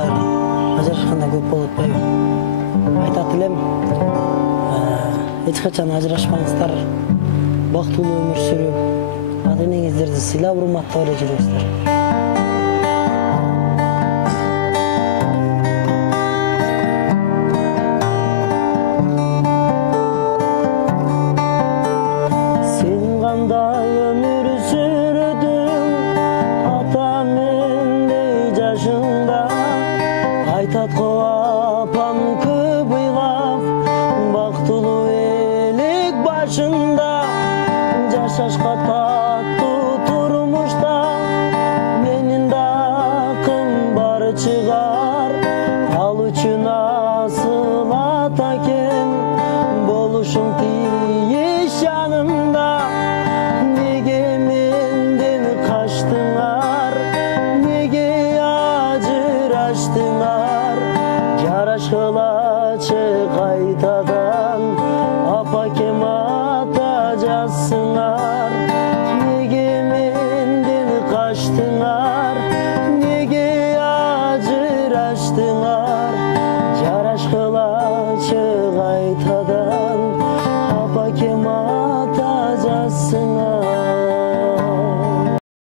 Ажырашканда көп болуп атпайбы? Айтат элем, эч качан ажырашпаңыздар, бактылуу өмүр сүрүп, ата энеңиздерди сыйлап, урматтап эле жүрүңүздөр. Сен кандай өмүр сүрдүң, ата мендей жашыңда? Айтат го апам көп ыйлап, бактылуу элек башында. Жашашка таттуу турмушта менин да акым бар чыгар. Ал үчүн асыл ата экен болушум тийиш жанымда. Неге менден качтыңар, неге ажыраштыңар? Жарашкылачы кайтадан